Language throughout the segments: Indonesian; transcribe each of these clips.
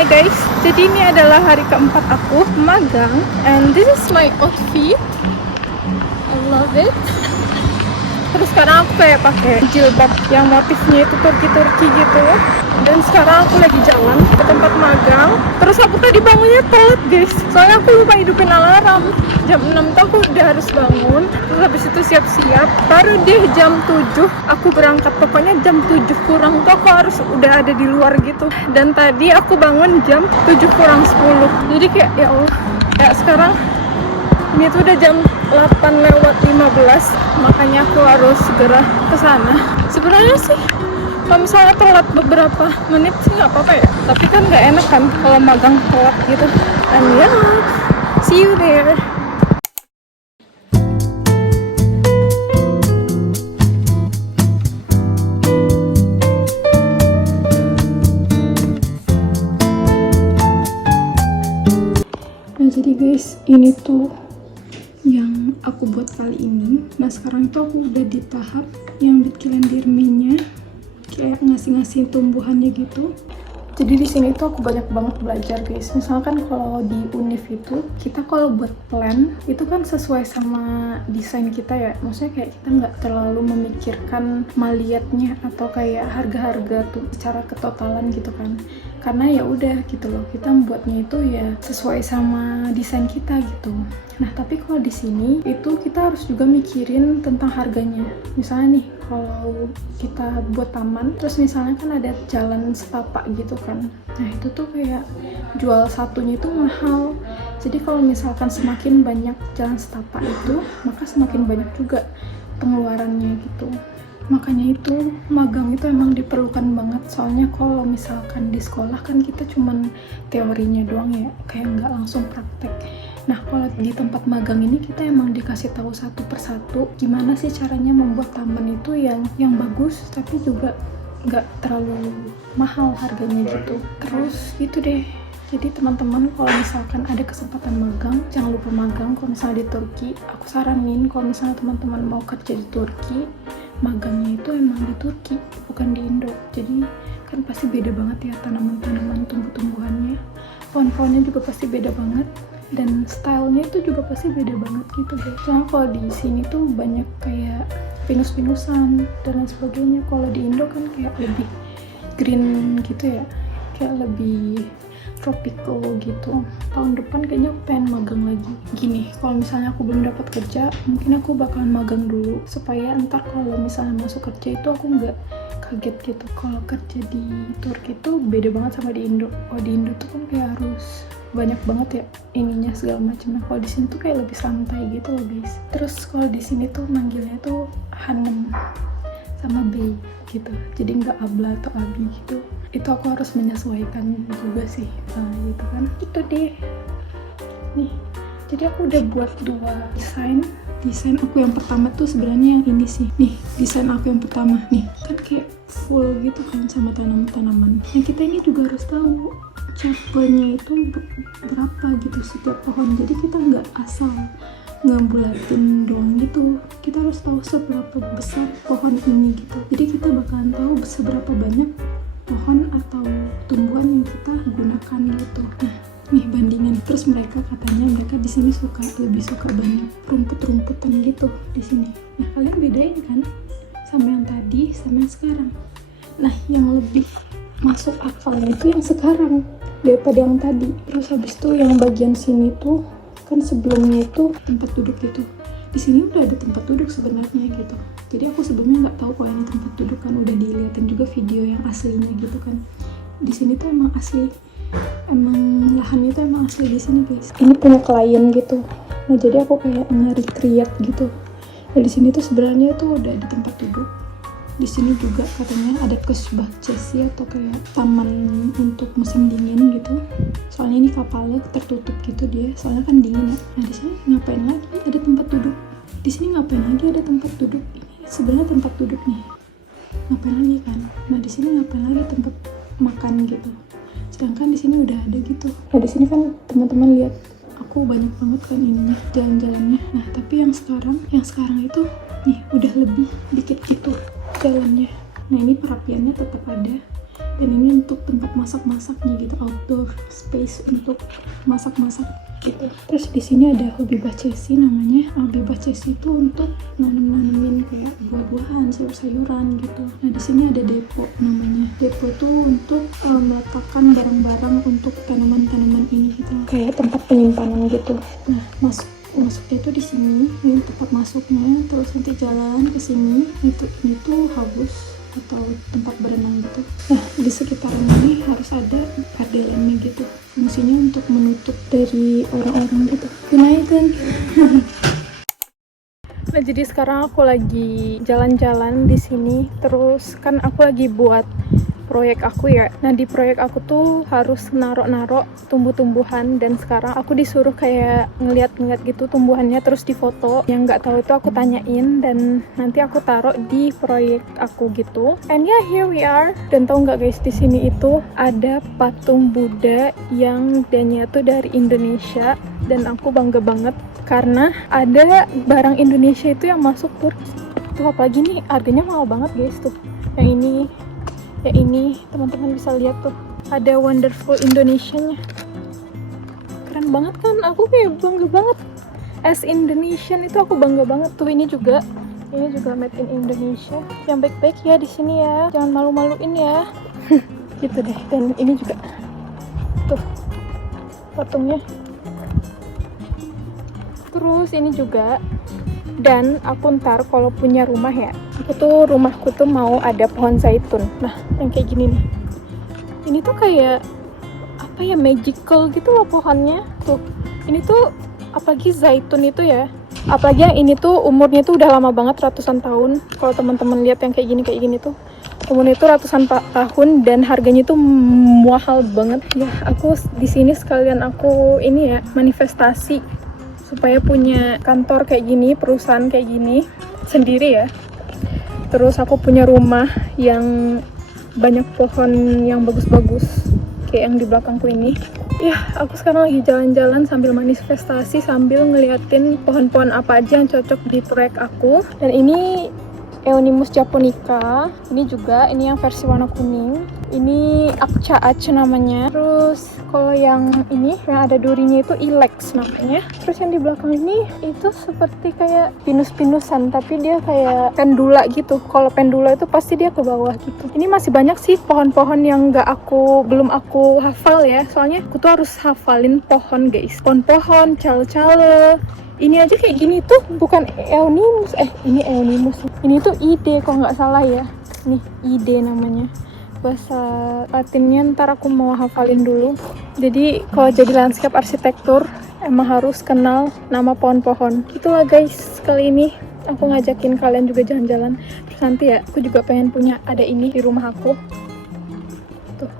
Hai guys, jadi ini adalah hari keempat aku magang, and this is my outfit. I love it. Terus sekarang aku kayak pakai jilbab yang motifnya itu Turki gitu. Dan sekarang aku lagi jalan ke tempat magang. Terus aku tadi bangunnya telat guys, soalnya aku lupa hidupin alarm. Jam 6 tuh aku udah harus bangun. Terus habis itu siap-siap. Baru deh jam 7 aku berangkat. Pokoknya jam 7 kurang tuh aku harus udah ada di luar gitu. Dan tadi aku bangun jam 7 kurang 10. Jadi kayak ya Allah, kayak sekarang ini tuh udah jam 8 lewat 15, makanya aku harus segera ke sana. Sebenarnya sih kalau misalnya telat beberapa menit sih nggak apa-apa ya, tapi kan nggak enak kan kalau magang telat gitu. And yeah, see you there. Nah jadi guys, ini tuh yang aku buat kali ini. Nah sekarang itu aku udah di tahap yang bikin dirminya, kayak ngasih tumbuhannya gitu. Jadi di sini tuh aku banyak banget belajar guys. Misalkan kalau di univ itu kita kalau buat plan itu kan sesuai sama desain kita ya. Maksudnya kayak kita nggak terlalu memikirkan maliyatnya atau kayak harga-harga tuh secara ketotalan gitu kan. Karena ya udah gitu loh, kita membuatnya itu ya sesuai sama desain kita gitu. Nah tapi kalau di sini itu kita harus juga mikirin tentang harganya. Misalnya nih kalau kita buat taman, terus misalnya kan ada jalan setapak gitu kan. Nah itu tuh kayak jual satunya itu mahal. Jadi kalau misalkan semakin banyak jalan setapak itu, maka semakin banyak juga pengeluarannya gitu. Makanya itu magang itu emang diperlukan banget, soalnya kalau misalkan di sekolah kan kita cuman teorinya doang ya, kayak nggak langsung praktek. Nah kalau di tempat magang ini kita emang dikasih tahu satu persatu gimana sih caranya membuat taman itu yang bagus tapi juga nggak terlalu mahal harganya gitu. Terus gitu deh. Jadi teman-teman kalau misalkan ada kesempatan magang, jangan lupa magang. Kalau misalnya di Turki, aku saranin kalau misalnya teman-teman mau kerja di Turki, magangnya itu emang di Turki, bukan di Indo. Jadi kan pasti beda banget ya tanaman-tanaman, tumbuh-tumbuhannya, pohon-pohonnya juga pasti beda banget, dan stylenya itu juga pasti beda banget gitu guys. Soalnya kalau di sini tuh banyak kayak pinus-pinusan dan lain sebagainya. Kalau di Indo kan kayak lebih green gitu ya, kayak lebih tropical gitu. Tahun depan kayaknya aku pengen magang lagi. Gini, kalau misalnya aku belum dapat kerja, mungkin aku bakalan magang dulu supaya ntar kalau misalnya masuk kerja itu aku nggak kaget gitu. Kalau kerja di Turki itu beda banget sama di Indo. Kalau di Indo tuh kan kayak harus banyak banget ya ininya segala macam. Nah kalau di sini tuh kayak lebih santai gitu loh guys. Terus kalau di sini tuh manggilnya tuh Hanem sama Bey gitu, jadi nggak Abla atau Abi gitu. Itu aku harus menyesuaikan juga sih gitu kan. Itu deh nih, jadi aku udah buat 2 desain aku yang pertama tuh sebenarnya yang ini sih nih. Desain aku yang pertama nih kan kayak full gitu kan sama tanaman-tanaman. Nah kita ini juga harus tahu capeknya itu berapa gitu setiap pohon, jadi kita nggak asal ngebulatin doang gitu. Kita harus tahu seberapa besar pohon ini gitu, jadi kita bakalan tahu seberapa banyak pohon atau tumbuhan yang kita gunakan gitu. Nah nih bandingin. Terus mereka katanya mereka di sini lebih suka banyak rumput-rumputan gitu di sini. Nah kalian bedain kan sama yang tadi sama yang sekarang. Nah yang lebih masuk akalnya itu yang sekarang daripada yang tadi. Terus habis itu yang bagian sini tuh kan sebelumnya itu tempat duduk gitu. Di sini udah ada tempat duduk sebenarnya gitu. Jadi aku sebelumnya nggak tahu kalau ini tempat duduk kan, udah dilihatin juga video yang aslinya gitu kan. Di sini tuh emang asli, emang lahannya tuh emang asli di sini guys. Ini punya klien gitu. Nah jadi aku kayak nge-recreate gitu. Nah di sini tuh sebenarnya tuh udah ada tempat duduk. Di sini juga katanya ada Kuşbahçesi atau kayak taman untuk musim dingin gitu. Soalnya ini kapalnya tertutup gitu dia, soalnya kan dingin ya. Nah di sini ngapain lagi ada tempat duduk? Di sini ngapain lagi ada tempat duduk? Ini sebenarnya tempat duduk nih. Ngapain lagi kan? Nah di sini ngapain lagi tempat makan gitu? Sedangkan di sini udah ada gitu. Nah di sini kan teman-teman lihat aku banyak banget kan ininya, jalan-jalannya. Nah tapi yang sekarang itu nih udah lebih dikit gitu jalannya. Nah ini perapiannya tetap ada, Dan ini untuk tempat masak-masaknya gitu, outdoor space untuk masak-masak gitu. Terus di sini ada hobi bacesi namanya. Hobi bacesi itu untuk nanam-nanamin kayak buah-buahan, sayur-sayuran gitu. Nah di sini ada depo namanya. Depo tuh untuk meletakkan barang-barang untuk tanaman-tanaman ini gitu. Kayak tempat penyimpanan gitu. Nah masuknya tuh di sini, ini tempat masuknya. Terus nanti jalan ke sini. Ini tuh habus atau tempat berenang gitu. Nah di sekitaran ini harus ada perdelennya gitu, fungsinya untuk menutup dari orang-orang gitu. Gunakan. Nah jadi sekarang aku lagi jalan-jalan di sini, terus kan aku lagi buat proyek aku ya. Nah di proyek aku tuh harus naro-naro tumbuh-tumbuhan, dan sekarang aku disuruh kayak ngeliat-ngeliat gitu tumbuhannya terus difoto. Yang nggak tahu itu aku tanyain dan nanti aku taruh di proyek aku gitu. And yeah, here we are. Dan tahu nggak guys, di sini itu ada patung Buddha yang danya tuh dari Indonesia, dan aku bangga banget karena ada barang Indonesia itu yang masuk tuh. Tuh apalagi nih harganya mahal banget guys tuh. Yang ini teman-teman bisa lihat tuh, ada Wonderful Indonesia-nya. Keren banget kan, aku kayak bangga banget. As Indonesian itu aku bangga banget tuh. Ini juga made in Indonesia. Yang baik-baik ya di sini ya, jangan malu-maluin ya. Gitu deh. Dan ini juga tuh patungnya. Terus ini juga, dan aku ntar kalau punya rumah ya, rumahku tuh mau ada pohon zaitun. Nah yang kayak gini nih, ini tuh kayak apa ya, magical gitu loh pohonnya tuh. Ini tuh apalagi zaitun itu ya, apalagi yang ini tuh umurnya tuh udah lama banget, ratusan tahun. Kalau teman-teman lihat yang kayak gini tuh umurnya tuh ratusan tahun, dan harganya tuh mahal banget ya. Aku di sini sekalian aku ini ya, manifestasi supaya punya kantor kayak gini, perusahaan kayak gini sendiri ya. Terus aku punya rumah yang banyak pohon yang bagus-bagus kayak yang di belakangku ini. Ya, aku sekarang lagi jalan-jalan sambil manifestasi, sambil ngeliatin pohon-pohon apa aja yang cocok di proyek aku. Dan ini Euonymus japonica. Ini yang versi warna kuning. Ini Akca namanya. Terus kalau yang ini yang ada durinya itu Ilex namanya. Terus yang di belakang ini itu seperti kayak pinus-pinusan, tapi dia kayak pendula gitu. Kalau pendula itu pasti dia ke bawah gitu. Ini masih banyak sih pohon-pohon yang belum aku hafal ya. Soalnya aku tuh harus hafalin pohon guys. Pohon-pohon, cale-cale. Ini aja kayak gini tuh bukan Euonymus, ini Euonymus. Ini tuh ide kalau nggak salah ya. Nih ide namanya. Bahasa Latinnya ntar aku mau hafalin dulu. Jadi kalau jadi landscape arsitektur emang harus kenal nama pohon-pohon. Itulah guys, kali ini aku ngajakin kalian juga jalan-jalan. Terus nanti ya aku juga pengen punya ada ini di rumah aku. Tuh.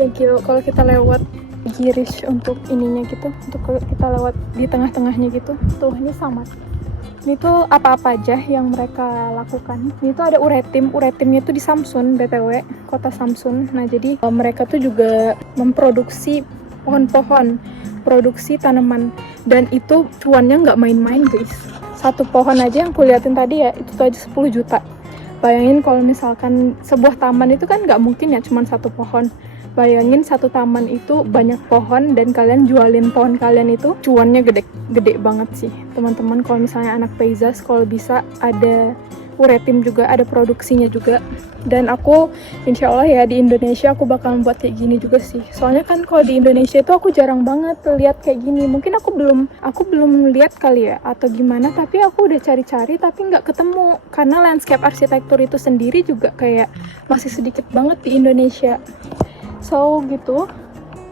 Yang kalau kita lewat girish untuk ininya gitu, untuk kita lewat di tengah-tengahnya gitu. Tuh ini sama. Ini tuh apa-apa aja yang mereka lakukan. Ini tuh ada uretimnya tuh di Samsun, BTW, kota Samsun. Nah jadi mereka tuh juga memproduksi pohon-pohon, produksi tanaman, dan itu cuannya nggak main-main guys. Satu pohon aja yang kuliatin tadi ya, itu tuh aja 10 juta. Bayangin kalau misalkan sebuah taman itu kan nggak mungkin ya cuma satu pohon. Bayangin satu taman itu banyak pohon, dan kalian jualin pohon kalian itu cuannya gede banget sih teman-teman. Kalau misalnya anak Peizas, kalau bisa ada uretim juga, ada produksinya juga. Dan aku insya Allah ya di Indonesia aku bakal buat kayak gini juga sih. Soalnya kan kalau di Indonesia itu aku jarang banget lihat kayak gini. Mungkin aku belum lihat kali ya atau gimana, tapi aku udah cari-cari tapi nggak ketemu. Karena landscape arsitektur itu sendiri juga kayak masih sedikit banget di Indonesia. So gitu,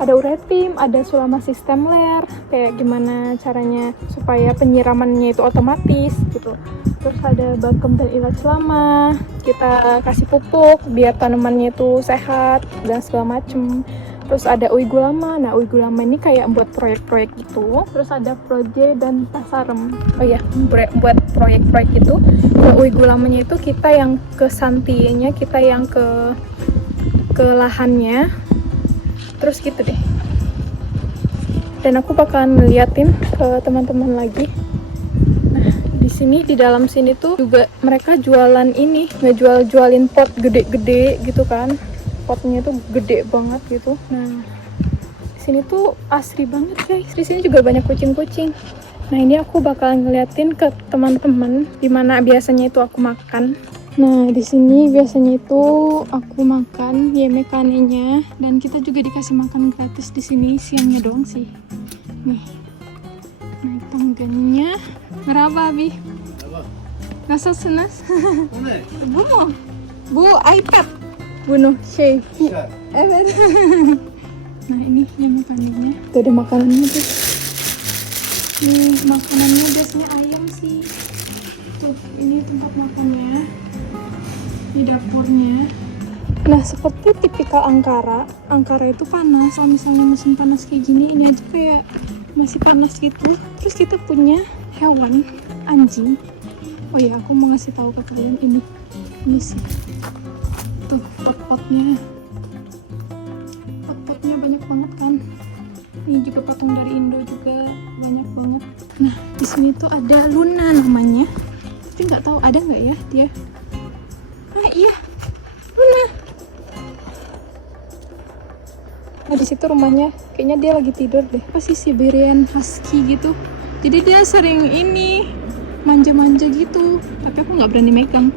ada uretim, ada sulama sistem ler, kayak gimana caranya supaya penyiramannya itu otomatis gitu. Terus ada bakem dan ilat selama, kita kasih pupuk biar tanamannya itu sehat dan segala macem. Terus ada uigulama, nah uigulama ini kayak buat proyek-proyek gitu. Terus ada proje dan tasarem, oh iya buat proyek-proyek itu. Kalau uigulamanya itu kita yang ke santinya, kita yang ke lahannya, terus gitu deh. Dan aku bakalan ngeliatin ke teman-teman lagi. Nah di sini, di dalam sini tuh juga mereka jualan ini, ngejualin pot gede-gede gitu kan. potnya tuh gede banget gitu. Nah, di sini tuh asri banget guys. Di sini juga banyak kucing-kucing. Nah, ini aku bakal ngeliatin ke teman-teman dimana biasanya itu aku makan. Nah, di sini biasanya itu aku makan yemekanenya, dan kita juga dikasih makan gratis di sini siangnya doang sih. Nih, naik tangganya. Berapa, Abi? Nasa senas? Bu mau? Bu iPad. Bunuh Shay. Evet. Nah, ini yemekannya. Tuh ada makanannya tuh. Nih, makanannya biasanya ayam sih. Tuh, ini tempat makannya. Di dapurnya. Nah, seperti tipikal Ankara itu panas. Kalau misalnya musim panas kayak gini, ini aja kayak masih panas gitu. Terus kita punya hewan anjing. Oh ya, aku mau ngasih tahu ke kalian ini sih. Tuh, pot-potnya banyak banget kan. Ini juga patung dari Indo juga banyak banget. Nah, di sini tuh ada Luna namanya. Tapi nggak tahu ada nggak ya dia. Ah iya, Luna. Nah, di situ rumahnya. Kayaknya dia lagi tidur deh. Apa sih, Siberian Husky gitu. Jadi dia sering ini manja-manja gitu. Tapi aku nggak berani megang.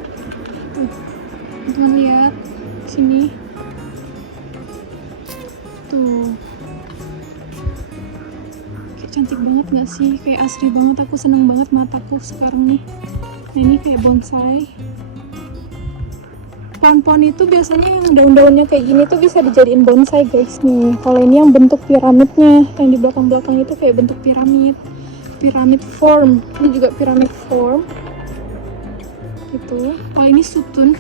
Tuh, teman-teman lihat sini. Tuh. Kayak cantik banget nggak sih? Kayak asri banget. Aku seneng banget mataku sekarang nih. Nah, ini kayak bonsai. Pohon-pohon itu biasanya yang daun-daunnya kayak gini tuh bisa dijadiin bonsai guys. Nih, kalau ini yang bentuk piramidnya, yang di belakang-belakang itu kayak bentuk piramid form. Ini juga piramid form gitu. Oh, ini sutun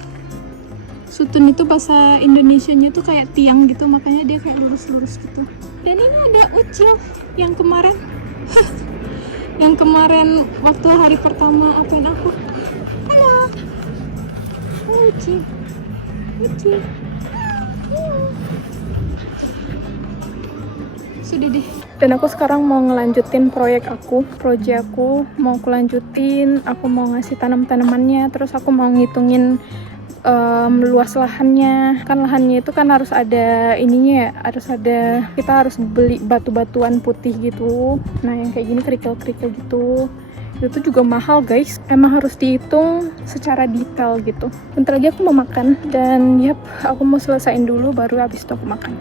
itu bahasa Indonesianya tuh kayak tiang gitu, makanya dia kayak lurus-lurus gitu. Dan ini ada Ucil yang kemarin yang kemarin waktu hari pertama apain aku. Halo Ucil. Sudah deh. Dan aku sekarang mau ngelanjutin project aku mau aku lanjutin. Aku mau ngasih tanam-tanamannya, terus aku mau ngitungin luas lahannya. Kan lahannya itu kan harus ada ininya ya, kita harus beli batu-batuan putih gitu. Nah, yang kayak gini kerikil-kerikil gitu, itu juga mahal guys. Emang harus dihitung secara detail gitu. Bentar lagi aku mau makan, dan yap, aku mau selesaiin dulu baru habis itu aku makan.